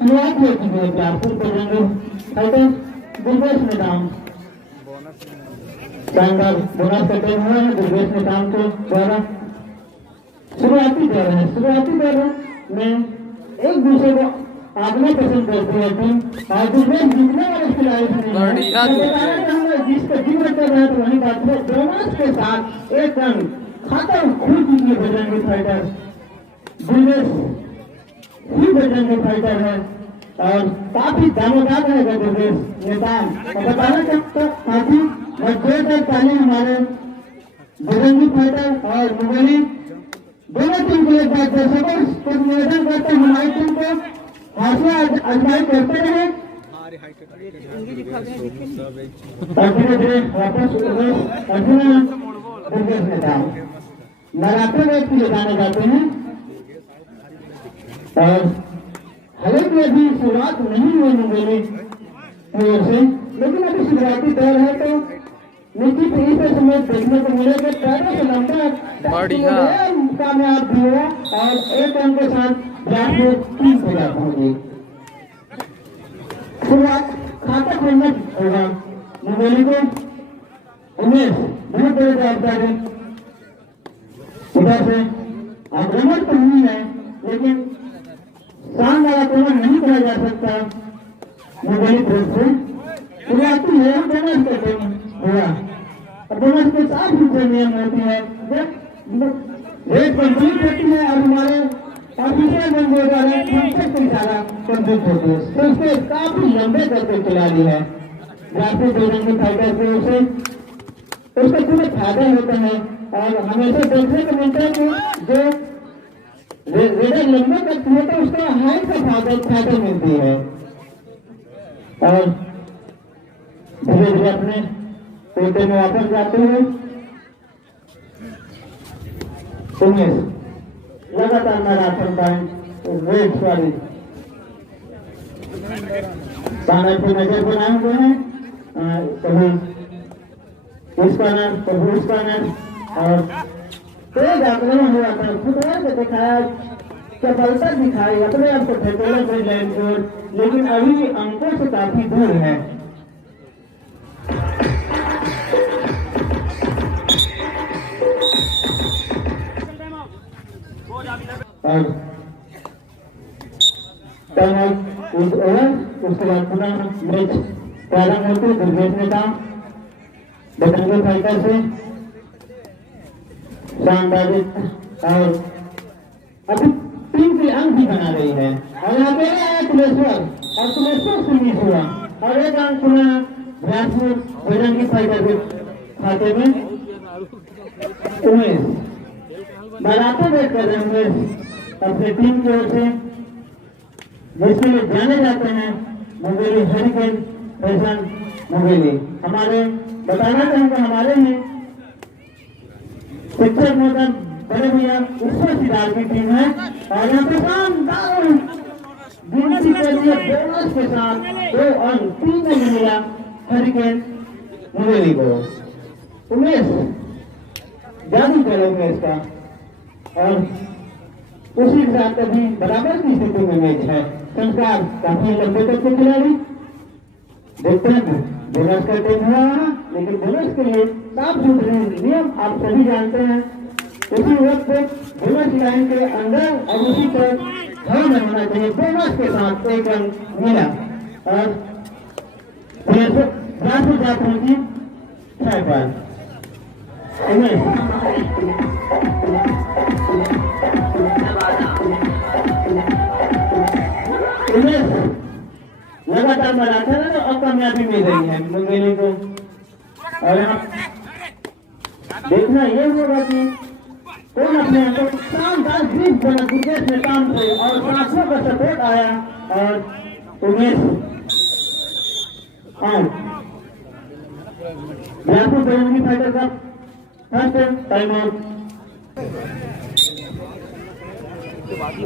शुरुआत हुई थी बिलासपुर बजरंगी फाइटर्स दुर्गेश मैदान शानदार बोनस करते हुए हैं दुर्गेश मैदान के द्वारा शुरुआती दौर में एक दूसरे को आगना पसंद करती है टीम और दुर्गेश जीतने वाले खिलाड़ी जिसका जिक्र कर रहे हैं तो वही बात है बोनस के साथ एक रन खाता खुद जीती बजरंगी फाइटर दुर्गेश ही बजरंगी फाइटर है और काफी दामोदार रहेगा दुर्गेश मैदान और बताना चाहता काफी मजबूत ताली हमारे बजरंगी फाइटर और मुगली दोनों टीम को एक बार दर्शकों को निवेदन करते हैं हमारी टीम को हौसला अजमाई करते रहे धीरे धीरे वापस दुर्गेश मैदान लगाते हुए ले जाने जाते हैं और हालांकि अभी शुरुआत नहीं हुई मुंगेली की ओर से लेकिन अभी शुरुआती दौर है तो निश्चित ही से समय देखने को मिलेगा पैरों से लंबा कामयाब भी हुआ और एक रन के साथ बिलासपुर 3 हो जाता होगी शुरुआत खाता खोलना होगा मुंगेली को उमेश बहुत बड़ी जवाबदारी उधर से आक्रमण तो नहीं है लेकिन शानदार आक्रमण नहीं किया जा सकता मुंगेली तरफ से शुरुआती है बोनस करते हुआ और बोनस के साथ भी नियम होती है रेट कंप्लीट होती है और हमारे ऑफिशियल बंदे द्वारा सारा कंप्लीट होती है तो उसके काफी लंबे करके चला दी है बिलासपुर बजरंगी फाइटर की ओर से उसके पूरे फायदे होते हैं और हमेशा देखने को मिलता है कि जो रेडर लंबे करती है तो उसका हाइट का फायदा मिलती है और धीरे धीरे अपने कोटे में वापस जाते हुए उमेश लगातार मैराथन पॉइंट रेड वाली पैनल पर नजर बनाए हुए हैं कभी इस पैनल कभी उस पैनल और तेज आक्रमण हुआ था फुटबॉल से दिखाया चपलता दिखाई अपने आप को ठेकेला कोई लाइन को लेकिन अभी अंकों से काफी दूर है और उसके बाद पुनः मैच प्रारंभ होते दुर्गेश मैदान बजरंगी फाइटर से शानदार और अभी टीम के अंक भी बना रही है और यहाँ पे आया तुलेश्वर और तुलेश्वर से मिस हुआ और एक अंक पुनः बिलासपुर बजरंगी फाइटर के खाते में उमेश बराबर वेट कर रहे हैं उमेश अपनी टीम की ओर से जिसके लिए जाने जाते हैं मुंगेली हरिकेन फैशन मुंगेली हमारे बताना चाहूंगा हमारे ही शिक्षक मोदन बड़े भैया ईश्वर सिदार की टीम है और यहाँ पे शानदार गिनती के लिए बोनस के साथ 2 अंक 3 नहीं मिला हरिकेन मुंगेली को उमेश जादू करो उमेश का और उसी के साथ अभी बराबर की स्थिति में मैच है संस्कार काफी लंबे तक के खिलाड़ी देखते हैं बोनस करते हुआ लेकिन बोनस के लिए साफ सुथरे नियम आप सभी जानते हैं उसी वक्त बोनस लाइन के अंदर और उसी पर खड़ा होना चाहिए बोनस के साथ 1 अंक मिला और बिलासपुर जा पहुंची 6 पर लगातार बढ़ाता है तो अब कामयाबी मिल रही है मुंगेली को और यहाँ देखना ये होगा कि कौन अपने शानदार ग्रीप बना दुर्गेश में काम से और साथियों का सपोर्ट आया और उमेश बिलासपुर बजरंगी फाइटर का फर्स्ट टाइम आउट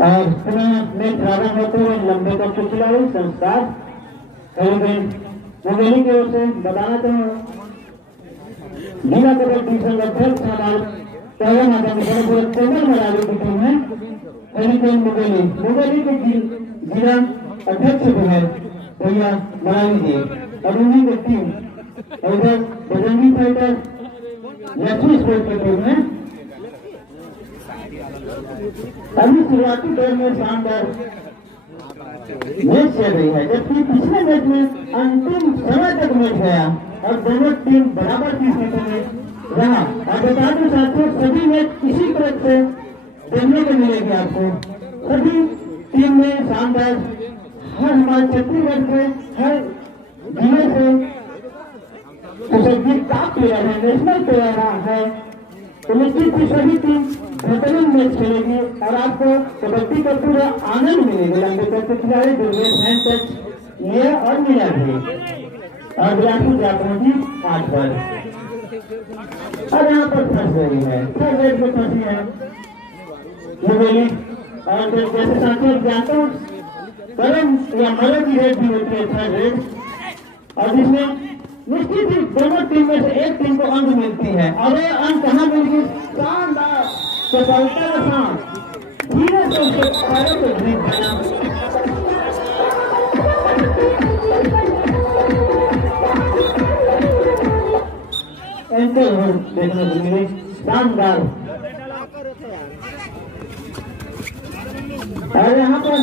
और पुनः मैच प्रारंभ होते हुए लंबे कप के खिलाड़ी संस्कार मुंगेली की ओर से बताना चाहूंगा जिला कबड्डी संघ अध्यक्ष हमारे पहले माध्यम से पूरे टेबल में डाली की टीम है एलिकन मुगली के जिला अध्यक्ष जो है भैया बना लीजिए और उन्हीं की टीम उधर बजरंगी फाइटर लक्ष्मी स्पोर्ट की टीम है अभी शुरुआती दौर में शानदार मैच चल रही है, जबकि पिछले मैच में अंतिम समय तक मैच गया और दोनों टीम बराबर की स्थिति में रहा। और बता दूं साथियों, सभी मैच इसी तरह से देखने को मिलेगी आपको। सभी टीम में शानदार हर हमारे छत्तीसगढ़ के हर जिले से सुसज्जित टॉप प्लेयर है, नेशनल प्लेयर है, तो निश्चित ही सभी टीम बेहतरीन मैच खेलेगी और आपको कबड्डी का पूरा आनंद मिलेगा। लंबे तक के खिलाड़ी दुर्गेश हैंड टच ये और मिला भी और बिलासपुर जा पहुंची 8 पर और यहाँ पर फंस गई है, थर्ड रेड में फंसी है मुगली। और जैसे साथियों जानते हो कलम या मलम की रेड भी होती है थर्ड रेड, और जिसमें निश्चित ही दोनों टीम में से एक टीम को अंक मिलती है और ये अंक कहाँ मिलेगी? शानदार सफलता के साथ धीरे से उसके पैरों को जीत देना। एंकर देखने को मिले शानदार। और यहाँ पर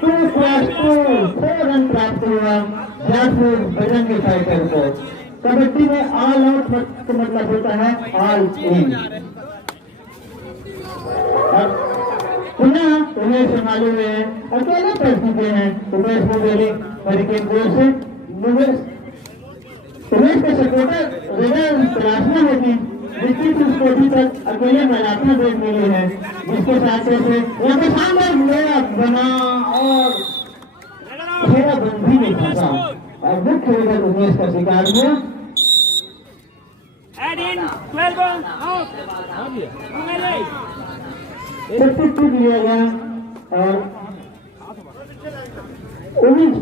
4 रन प्राप्त हुआ बिलासपुर बजरंगी फाइटर को। कबड्डी में ऑल आउट का मतलब होता है ऑल इन। पुनः उमेश संभाले हुए हैं, अकेले कर चुके हैं उमेश मुगली हरिकेन गोल से। उमेश के सपोर्टर रिजल्ट तलाशना होगी, निश्चित उसको अभी तक अकेले मैराथन रेस मिली है, जिसके साथ से यहाँ पे शानदार मेरा बना और खेला बंदी नहीं फंसा और मुख्य विकेट उमेश का शिकार हुआ। लिया गया और 19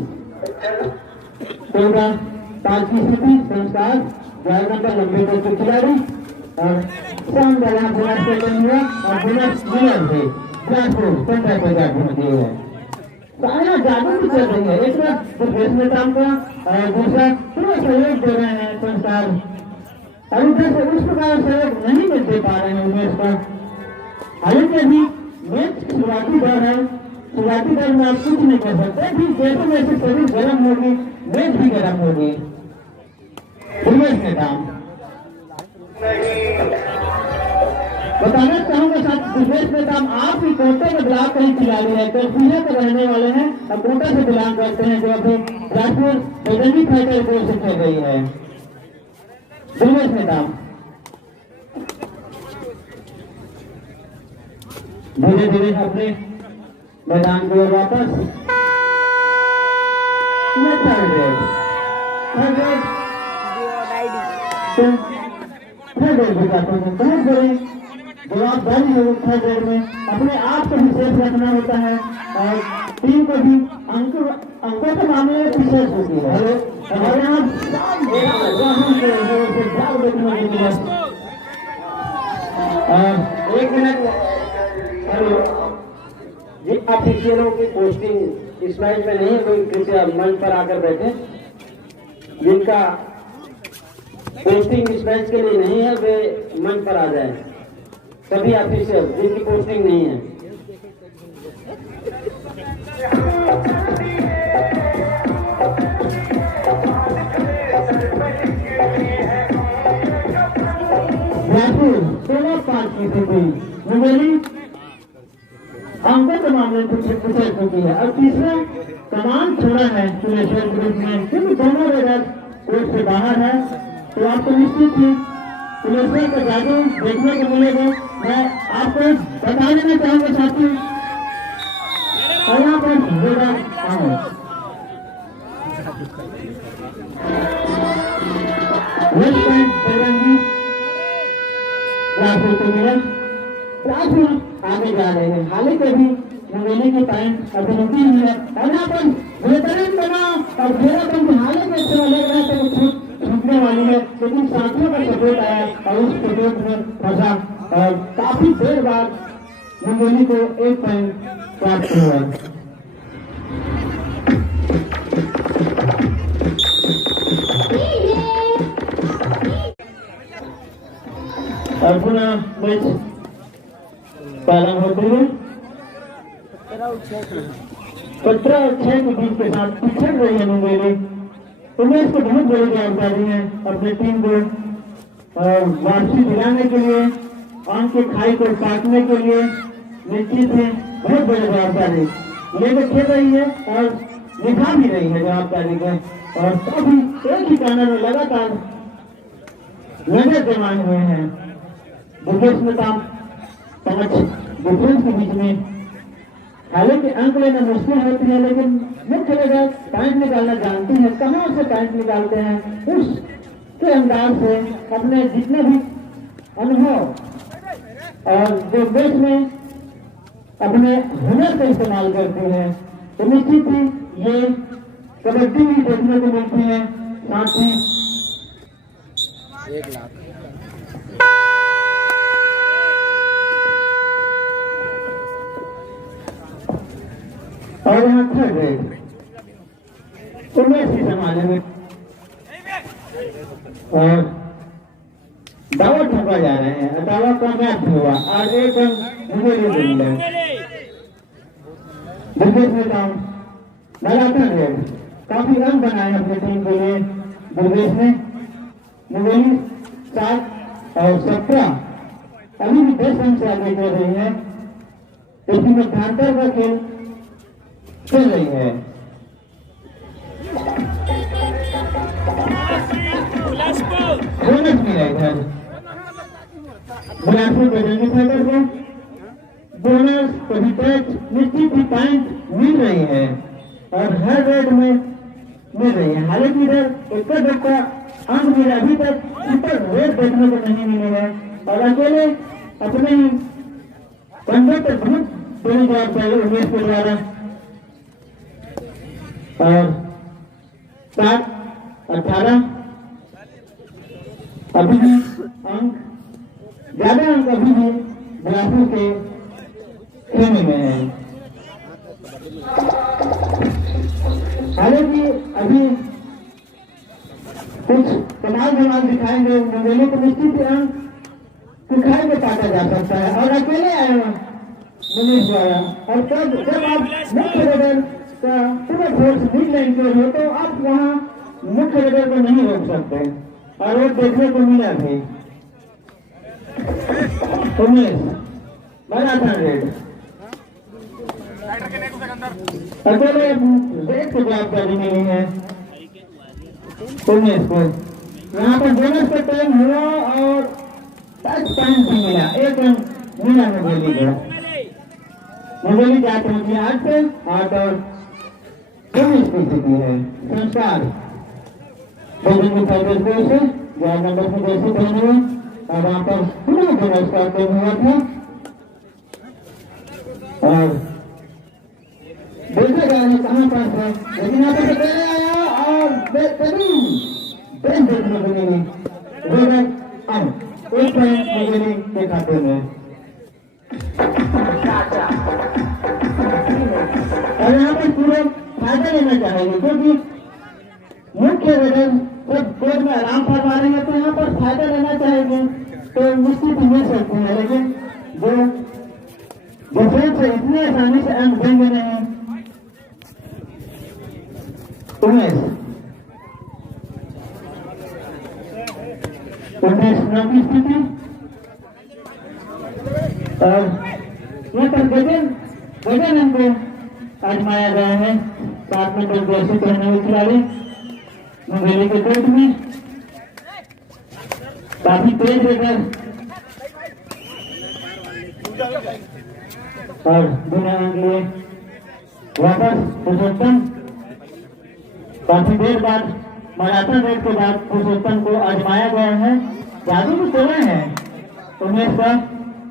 की स्थिति संस्कार 11 नंबर लंबे कोच के खिलाड़ी और शानदार यहाँ बोनस पे हुआ और बोनस विनर थे बिलासपुर 15,000 बोनस दिए है। सारा जागरूक भी चल रही है, एक तरफ नेताओं का और दूसरा पूरा सहयोग दे रहे हैं संस्कार और उधर से उस प्रकार सहयोग नहीं मिल पा रहे हैं उमेश का। हालांकि अभी मैच शुरुआती दौर है, शुरुआती दौर में आप कुछ नहीं कर सकते, फिर जैसे जैसे शरीर गर्म होगी मैच भी गर्म होगी। उमेश नेताओं बताना चाहूंगा साथ दिग्गज नेता आप ही कोटे में ब्लॉक कहीं खिलाड़ी है, कलसीजा के रहने वाले हैं और कोटा से बिलोंग करते हैं, जो अभी बिलासपुर बजरंगी फाइटर को से खेल रही है। दिग्गज नेता धीरे धीरे अपने मैदान की ओर वापस बहुत बड़े जवाबदारी है थर्ड रेड में, अपने आप को भी सेफ रखना होता है और टीम को भी अंकों के मामले में विशेष होती है। और यहाँ एक मिनट, जिन ऑफिशियलों की पोस्टिंग इस मैच में नहीं है, कोई कृपया मंच पर आकर बैठे। जिनका पोस्टिंग इस मैच के लिए नहीं है वे मंच पर आ जाए। सभी ऑफिशियल जिनकी पोस्टिंग नहीं है। सोलह 5 की स्थिति मुगली अंकों के मामले में कुछ चुकी है और तीसरा कमान छोड़ा है सुलेश्वर ग्रुप में, क्योंकि दोनों रेडर कोर्ट से बाहर है, तो आपको निश्चित ही सुलेश्वर का जादू देखने को मिलेगा। मैं आपको बता देना चाहूंगा साथी, और यहाँ पर वेस्ट पॉइंट बजरंगी बिलासपुर को मिला, बिलासपुर आगे जा रहे हैं। हालांकि अभी मुंगेली के पॉइंट अभिनति हुई है और यहाँ पर बेहतरीन बना और घेरा बंद हालांकि अच्छा लग रहा है तो छूटने जीतने वाली है, लेकिन साथियों का सपोर्ट आया और उस सपोर्ट में फंसा और काफी देर बाद मंगोली को 1 पॉइंट प्राप्त हुआ। और पुनः मैच प्रारंभ होते हुए 15 और 6 के बीच के साथ पिछड़ रही है मुंगेली। उमेश को बहुत बड़ी जवाबदारी है अपनी टीम को वापसी दिलाने के लिए, आम के खाई को काटने के लिए निश्चित है बहुत बड़ी जवाबदारी लेकर खेल रही है और निभा भी रही है जवाबदारी को। और काफी एक ही कॉर्नर में लगातार नजर जमाए हुए हैं डिफेंस में काम 5 डिफेंस के बीच में। हालांकि अंक लेना मुश्किल होती है, लेकिन मुख्य जगह पॉइंट निकालना जानती है, कहाँ से पॉइंट निकालते हैं उसके अंदाज से अपने जितने भी अनुभव और जो देश में अपने हुनर का इस्तेमाल करते हैं, तो निश्चित ही ये कबड्डी भी देखने को मिलती है। साथ ही 1 लाख और यहाँ थर्ड रेड उमेश की संभाले में और दावा ठोका जा रहे हैं, दावा कामयाब हुआ और 1 अंक मुझे ले मिला। दुर्गेश में काम लगातार रेड काफी रन बनाए अपनी टीम के लिए। दुर्गेश ने मुंगेली 7 और 17 अभी भी 10 रन से आगे चल रही है। इसमें मध्यांतर का खेल चल रही है। बोनस मिला इधर बिलासपुर बजरंगी फाइटर को बोनस कभी टच निश्चित ही पॉइंट मिल रही है और हर रेड में मिल रही है। हालांकि इधर एक का अंक मिला, अभी तक सुपर रेड देखने को नहीं मिले हैं और अकेले अपने ही कंधे पर बहुत बड़ी जवाबदारी उमेश के द्वारा और 7-18 अभी भी अंक ज्यादा अंक अभी भी बिलासपुर के खेमे में है। हालांकि अभी कुछ कमाल दिखाएंगे मुंगेली को निश्चित अंक दिखाई में काटा जा सकता है और अकेले आएगा मुनीष द्वारा। और तब जब आप मुख्य रेडर का पूरा फोर्स मिड लाइन पे हो तो आप वहाँ मुख्य रेडर को नहीं रोक सकते और वो देखने को मिला भी। उमेश लगातार रेड अकेले रेड को जवाबदारी मिली है उमेश को। यहाँ पर बोनस का टाइम हुआ और टच पॉइंट भी मिला, 1 अंक मिला मुंगेली को। मुंगेली क्या पहुंची 8 से 8 और 24 की स्थिति है। संस्कार बजरंगी फाइटर्स को से 11 नंबर में जैसे पहने हुए और वहां पर पुनः बोनस का टाइम हुआ था और देखा जाए कहाँ पर है, लेकिन यहाँ पर पहले आया और बेहतरीन बेंच देखने को मिली। अंक 1 पॉइंट मुंगेली के खाते में। और यहाँ पर पूरे फायदा लेना चाहेंगे क्योंकि मुख्य रेडर जब कोर्ट में आराम फरमा रहे हैं तो यहाँ पर फायदा लेना चाहेंगे तो निश्चित मिल सकते हैं, लेकिन जो डिफेंस से इतनी आसानी से अंक देंगे नहीं। उमेश 9 की स्थिति और यहाँ पर गगन हमको आजमाया गया है। 7 नंबर जर्सी पहने हुए खिलाड़ी मुंगेली के कोर्ट में काफी तेज रेडर और बिना अंक लिए वापस पुरुषोत्तम काफी देर बाद मैराथन रेड के बाद पुरुषोत्तम को आजमाया गया है। जादू भी तोड़े हैं उमेश का,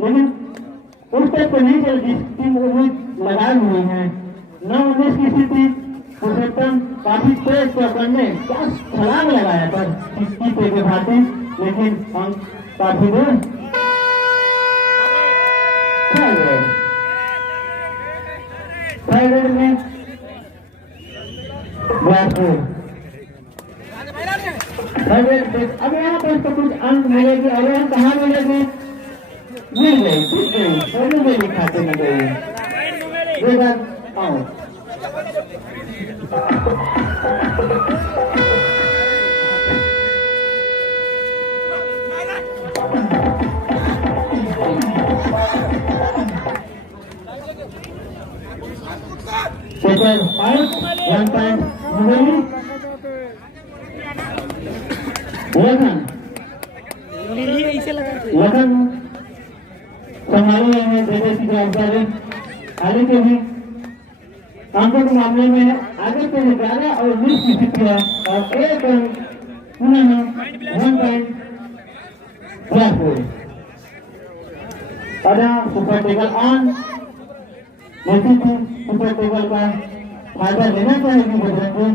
लेकिन उस टाइप को नहीं चल जिसकी उम्मीद लगाए हुए हैं। 9-19 की स्थिति पुरुषोत्तम काफी तेज पकड़ने क्या छलांग लगाया था थे, लेकिन हम काफी दूर चल गए। थर्ड में बिलासपुर अब यहाँ पर इसको कुछ अंक मिलेगी और यहाँ कहाँ मिलेगी? मिल गई, ठीक है, और मेरे खाते में गई। आओ सेकंड पॉइंट 1 पॉइंट लगन संभाली है जैसे की जवाबदारी आगे के भी अंकों के मामले में आगे के लिए 11 और 20 की स्थिति है और एक पुनः 1 पॉइंट सुपर टेबल ऑन नेतृत्व सुपर टेबल का फायदा लेना चाहिए बजरंगी,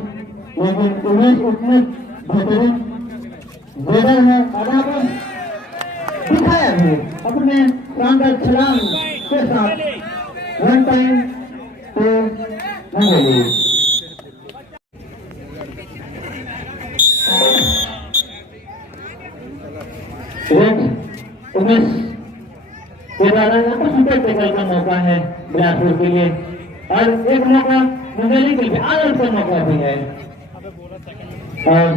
लेकिन उमेश उतने बेहतरीन वेदर है बराबर दिखाया भी अपने शानदार छलांग के साथ 1 टाइम तो मंगली। उमेश के द्वारा सुपर टेबल का मौका है बिलासपुर के लिए और एक मौका मंगली के लिए आनंद का मौका भी है और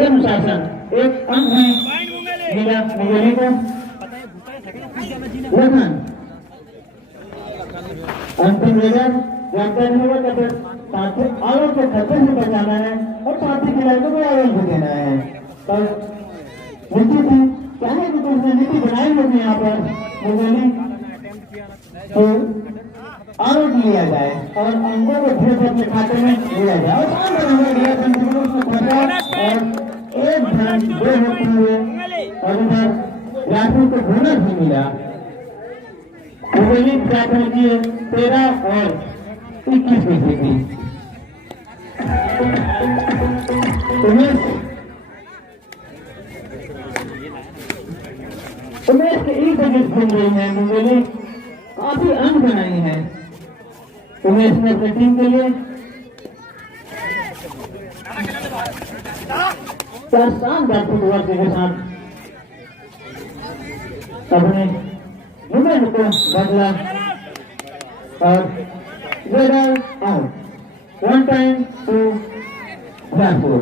अनुशासन एक अंक है मिला मंगली को। लगन अंतिम रिजल्ट जानकारी होगा तो साथी आरोप के खतरे से बचाना है और साथी खिलाड़ियों को आरोप भी देना है। तो निश्चित ही चाहे तो उसने नीति बनाई होगी यहाँ पर मंगली तो आरोप लिया जाए और अंकों को फिर अपने खाते में लिया जाए और एक धन 2 होते हुए और इधर राशि को बोनस भी मिला। मंगली क्या करती है 13 और 21 में थी। उमेश के एक विकेट घूम रही है मंगली काफी अंक बनाई है उमेश ने अपनी टीम के लिए शानदार फुटवर्क के साथ अपने उमेश को बदला और out 1 time to Bilaspur.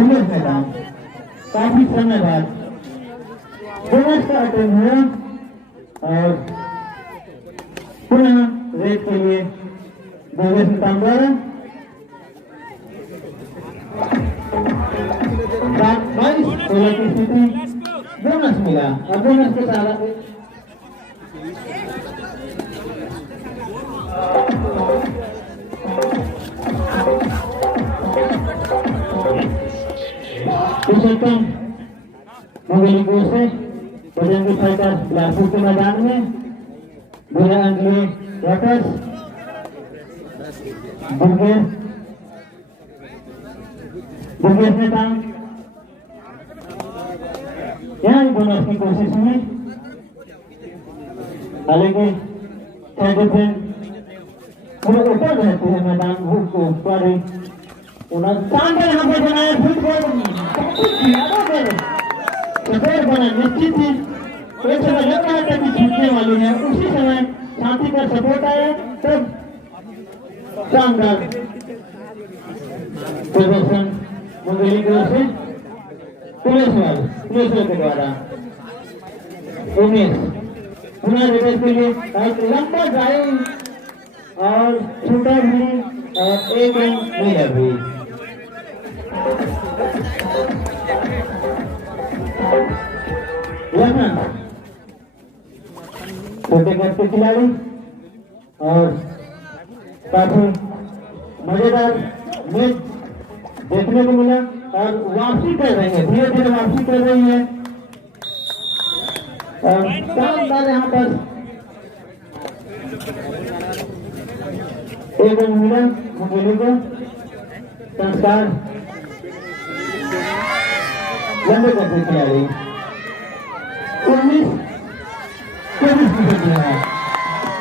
Umesh मैदान काफी समय बाद बोनस का अटेंड हुआ और पुनः रेट के लिए बोनस द्वारा 22-16 की स्थिति बोनस मिला और बोनस के साथ मंगली को से बजरंगी फाइटर बिलासपुर के मैदान में बिना अंगली रॉकर्स बुर्गेस ने काम यहाँ बोनस की कोशिश में हालांकि पूरे ऊपर रहते हैं मैदान भूख को पर शानदार यहाँ पर बनाया फुटबॉल सफेद बना निश्चित ही एक समय लग रहा था कि छूटने वाली है उसी समय साथी का सपोर्ट आया तब शानदार प्रदर्शन मंगली की ओर से पुलिस के द्वारा उमेश पुनः रिवर्स के लिए एक लंबा ड्राइव और छूटा भी और एक रन मिला भी। छोटे कद के खिलाड़ी और काफी मजेदार मैच देखने को मिला और वापसी कर रही है धीरे धीरे वापसी कर रही है और शानदार यहाँ पर एक मिला मंगली को संस्कार लंबे कब्जे खिलाड़ी 19-24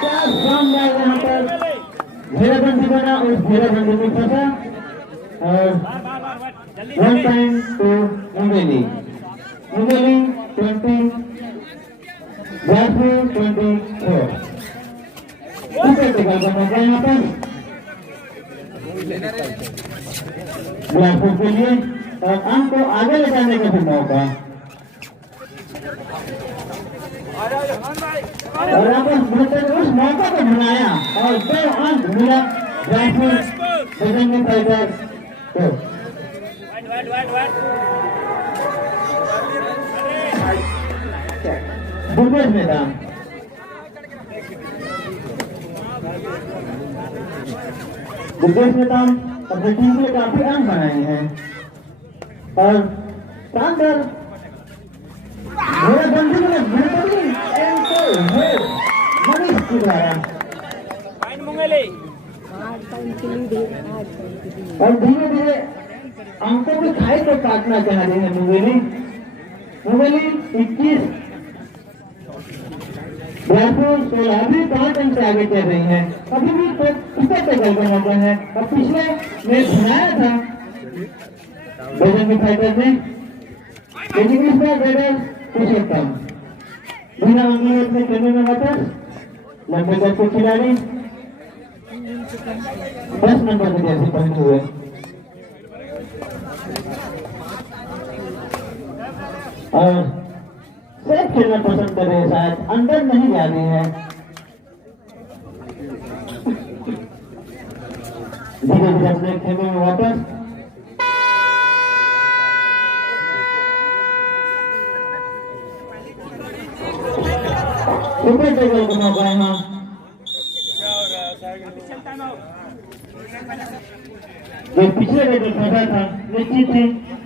क्या शानदार यहाँ पर घेराबंदी बना, उस घेराबंदी में फंसा और 1 टाइम टू मुंगेली 20 Brazil 24 ऊपर टेकल का मौका यहाँ पर बिलासपुर के लिए और अंक को आगे ले जाने का भी मौका और यहाँ पर उस मौका को बनाया और 2 अंक मिला बिलासपुर बजरंगी टाइगर को। दुर्गेश मैदान अपनी टीम के लिए काफी अंक बनाए हैं और शानदार घेराबंदी में बेहतरीन मनीष के द्वारा और धीरे धीरे अंकों की खाई को काटना चाह रही है मुंगेली 21 बिलासपुर 16 भी 5 अंक से आगे चल रही है। अभी भी तो टिकट टेकल का मौका है और पिछले मैच बनाया था बजरंगी फाइटर्स ने, लेकिन इस बार बैटर कुछ कम बिना अगले अपने खेलने में वापस लंबे गज के खिलाड़ी 10 नंबर के जैसे पहुंचे हुए और सेफ खेलना पसंद कर रहे हैं, शायद अंदर नहीं जा रही है। धीरे धीरे अपने खेमे में वापस ऊपर टेबल को मौका यहाँ जो पिछले रेट में फंसा था निश्चित ही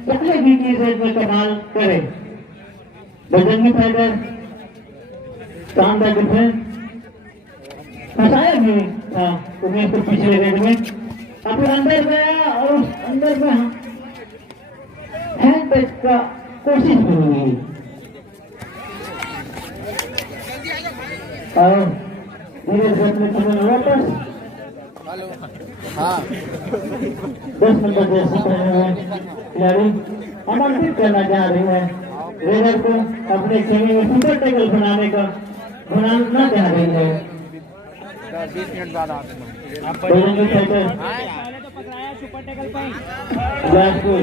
पहले भी की रेट में कमाल करे। बजरंगी टाइगर शानदार डिफेंस फंसाया भी था उमेश को पिछले रेड में, अपने अंदर गया और उस अंदर में हैंड टच का कोशिश भी हुई और धीरे धीरे अपने खेल में वापस 10 नंबर जैसे पहने हुए खिलाड़ी आमंत्रित करना चाह रही है रेडर को अपने खेमे में सुपर टेकल बनाना चाह रही है। 20 मिनट बाद बजरंगी फाइटर बिलासपुर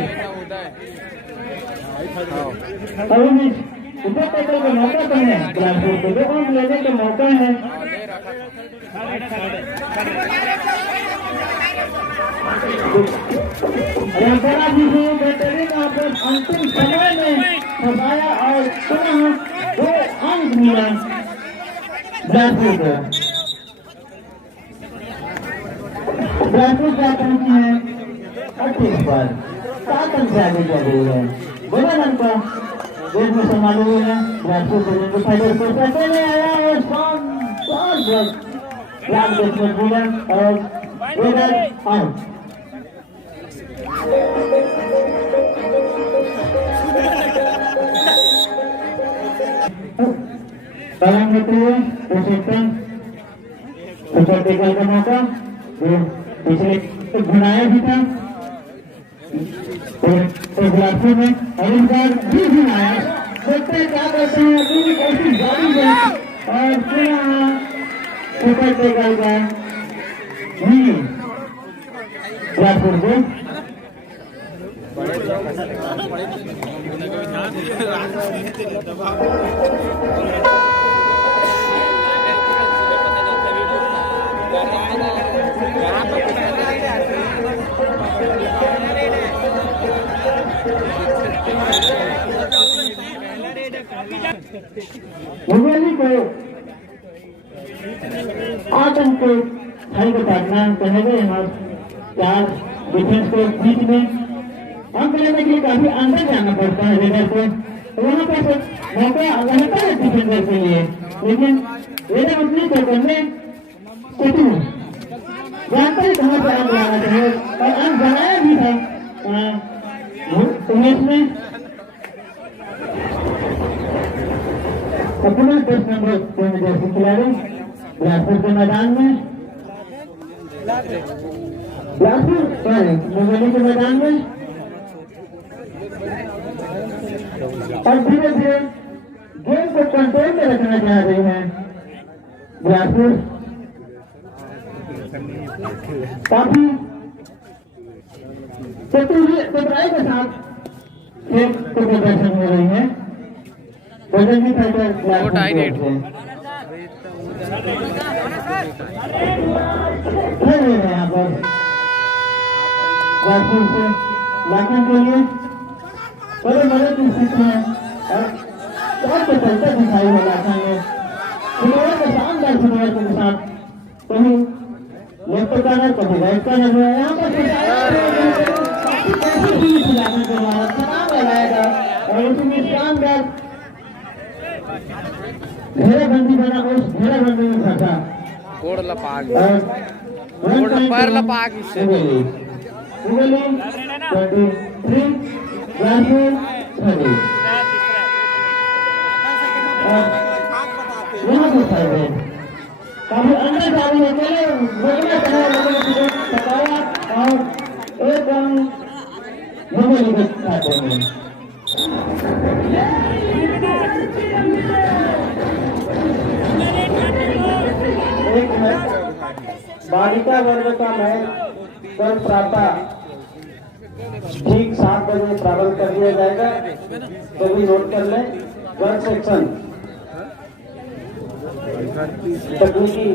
अभी भी सुपर टेकल का मौका तो है बिलासपुर को, जो अंक लेने का मौका है। रामपुरा जी ने बेहतरीन अंतिम समय में फंसाया और पुनः 2 अंक मिला बिलासपुर को। बिलासपुर क्या पहुंची है 28 पर 7 अंक से आगे चल रही है। बड़ा रन का देश में संभाले हुए हैं बिलासपुर बजरंगी फाइटर को पैसे में आया और शानदार लाभ देखने को मिला और रेडर आउट। कलम होते हुए पुरुषोत्तम सुपर टेकल का मौका जो पिछले घुनाया भी था तो बिलासपुर में और इस बार भी घुनाया। देखते हैं क्या करते हैं, अभी भी कोशिश जारी है और पुनः सुपर टेकल का बिलासपुर को मुंगेली को 8 अंक को खाई को काटना कहेंगे। यहाँ 4 डिफेंस के बीच में अंक लेने के लिए काफी अंदर जाना पड़ता है रेडर को, तो वहाँ पर मौका रहता है डिफेंडर के लिए, लेकिन रेडर अपनी पकड़ में जानते हैं कहाँ से अंक लाना चाहिए और अंक बनाया भी था उमेश ने खिलाड़ी बिलासपुर के मैदान में, बिलासपुर मुंगेली के मैदान में, और धीरे धीरे गेम को कंट्रोल में रखना चाह रही है बिलासपुर। काफी चतुराई के साथ खेल को प्रदर्शन हो रही है। बजरंगी फाइटर बिलासपुर खेल रहे हैं यहाँ पर बिलासपुर से लाखन के लिए बड़े बड़े की स्थिति है और बहुत चलते दिखाई है लाखन में खिलाड़ियों के शानदार खिलाड़ियों के साथ कहीं लेफ्ट कॉर्नर कभी राइट कॉर्नर है। यहाँ पर लाखन के द्वारा तनाव लगाएगा और उसमें शानदार घेराबंदी बना, उस घेराबंदी में फंसा कोड़ लपाग और पैर लपाग इससे उंगली 23 बिलासपुर 30 यहाँ पर फायदे काफी अंदर जारी है चले बोलना बताया और एक रन मुंगेली के खाते में। एक मैच बालिका वर्ग का मैच कल प्रातः ठीक 7 बजे प्रारंभ कर दिया जाएगा। सभी नोट कर लें। गर्ल्स सेक्शन तकनीकी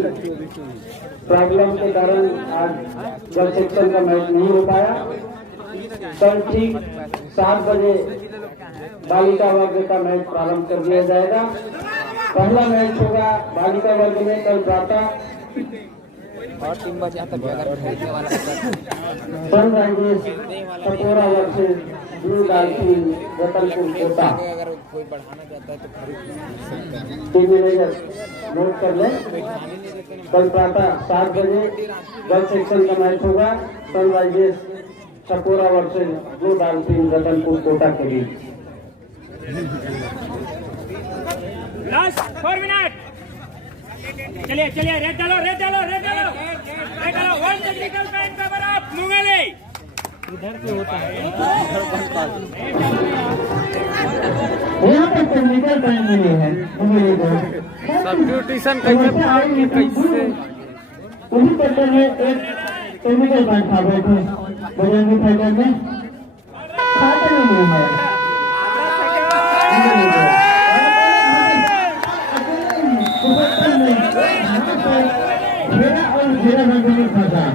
प्रॉब्लम के कारण आज गर्ल्स सेक्शन का मैच नहीं हो पाया। कल ठीक 7 बजे बालिका वर्ग का मैच प्रारंभ कर दिया जाएगा। पहला मैच होगा बालिका वर्ग में कल प्रातः और 3 बजे तक खेलने वाला Sunrisers Sapora versus blue dolphin Ratanpur Kota. अगर कोई बढ़ाना चाहता है तो टीम मैनेजर नोट कर लें। कल प्रातः 7 बजे गर्ल्स सेक्शन का मैच होगा Sunrisers Sapora versus blue dolphin Ratanpur Kota के बीच। Last 4 minute. चलिए चलिए रेड डालो रेड डालो रेड डालो रेड डालो। 1 technical point cover up Mungeli. यहाँ पर टेक्निकल पॉइंट मिले हैं मुंगेली को। सब्स्टिट्यूशन कैसे उसी चक्कर में एक टेक्निकल पॉइंट था बैठे बजरंगी फाइटर में खाता नहीं है घेरा और घेराबंदी में फंसा।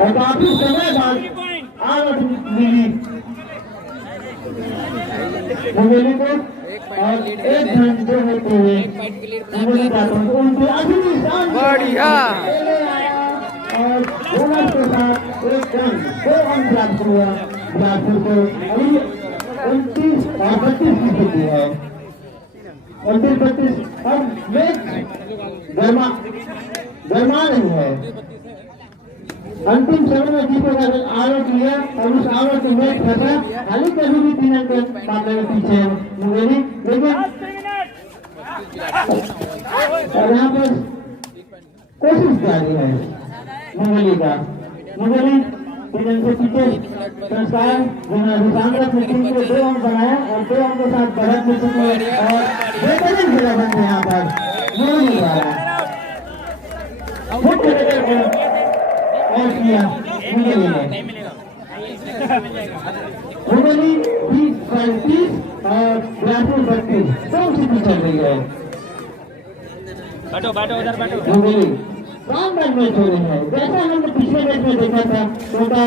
और काफी समय बाद आवत मिली मुंगेली को और 1 घंटे होते हुए मुंगेली बातों को उनकी अभी बढ़िया और बोनस के साथ 1 रन 2 रन प्राप्त हुआ बिलासपुर को। अभी 29 और 32 की स्थिति है। 29-32 अब मैच गरमा नहीं है। अंतिम समय में जीतो का आरोप लिया और उस आरोप में मैच फंसा। हाल ही कभी भी 3 अंक मामले में पीछे मुंगेली, लेकिन और यहाँ पर कोशिश जारी है मुंगेली का। मुंगेली 3 अंक से पीछे संस्कार विशांत ने टीम को 2 अंक बनाया और 2 अंक के साथ बढ़त में चुकी है और बेहतरीन खेला बन है यहाँ पर मुंगेली द्वारा और किया मुंगेली ने। मुंगेली 20-35 और बिलासपुर 32 कौन सी चल रही है। बैठो बैठो उधर बैठो। मुंगेली शानदार मैच हो रही है जैसा हमने पिछले मैच में देखा था कोटा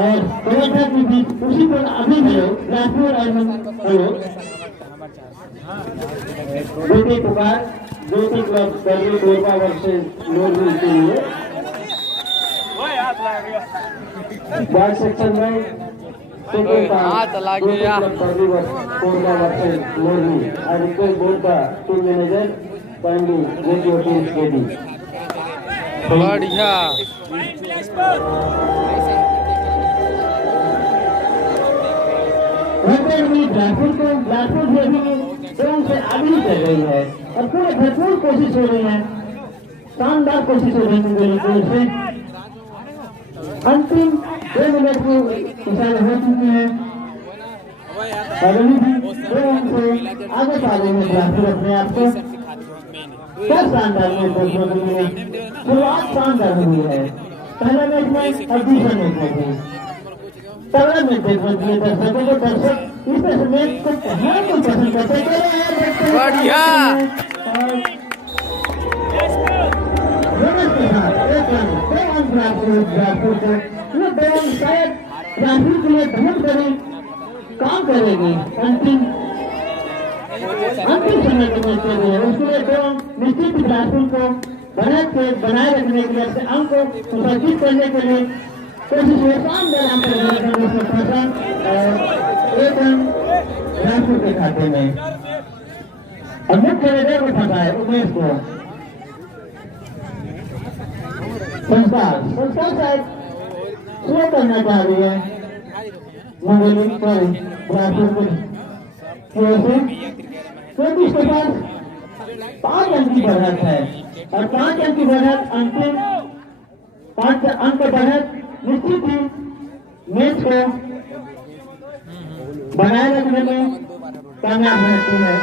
और कोटा के बीच उसी पर अभी भी बिलासपुर और बेटे पुकार ज्योति क्लब कर्मी कोरबा वर्सेस नोरवी के लिए बॉयज सेक्शन में हाथ लग गया। Korba versus Norvi. I request both the team manager kindly get your teams ready। बढ़िया रन पकड़ हुई बिलासपुर को, बिलासपुर भी अभी ट्रेन से आगे ही चल रही है और पूरे भरपूर कोशिश हो रही है, शानदार कोशिश हो रही है मुंगेली की ओर से। अंतिम 2 मिनट को इशारे हो चुके हैं और अभी भी 2 अंक से आगे पा रही है बिलासपुर अपने आप को। क्या शानदार मैच देखने को मिले, शुरुआत शानदार हुई है पहले मैच में और दूसरे मैच में भी तगड़ा मैच देखने के लिए दर्शकों को, दर्शक इस मैच को कहाँ को पसंद करते हैं। बढ़िया के साथ एक रन 2 अंक बिलासपुर को, ये 2 अंक शायद बिलासपुर के लिए बहुत बड़ी काम करेगी अंतिम समय के मैच के लिए। उसके लिए 2 अंक निश्चित बिलासपुर को बनाए रखने के लिए, अपने अंक को सुसज्जित करने के लिए कोशिश है। शानदार अंक फंसा और 1 अंक बिलासपुर के खाते में और मुख्य रेडर को फंसा है उमेश को। संस्कार शायद स्लो करना चाह रही है मुंगेली पर बिलासपुर की ओर से, क्योंकि इसके पास 5 अंक की बढ़त है और 5 अंक की बढ़त अंतिम 5 अंक बढ़त निश्चित ही मैच को बनाए रखने में कामयाब रहती है।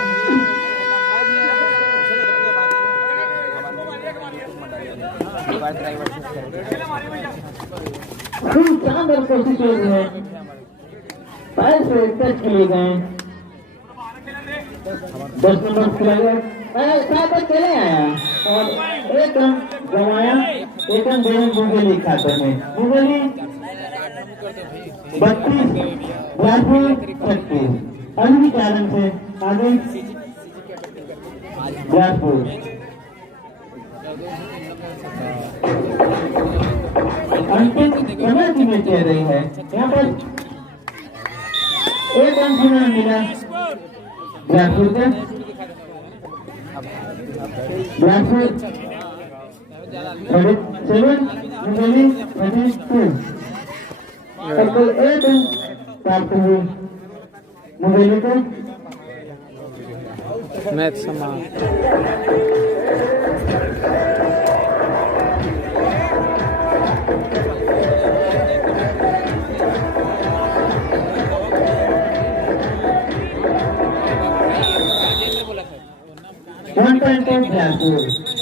शानदार कोशिश हो रही है, पैर से टच किए गए 10 नंबर खिलाड़ी चले आया और 1 अंक गंवाया। 1 अंक देने मुंगेली खाते में, मुंगेली 32 बिलासपुर 36 अभी 4 अंक से आगे बिलासपुर। अंतिम समय की मैच चल रही है, यहाँ पर 1 अंक भी नहीं मिला बिलासपुर को। बिलासपुर 37 मुंगेली 22 और कुल 1 अंक प्राप्त हुई मुंगेली को। मैच समाप्त। One point to Bilaspur.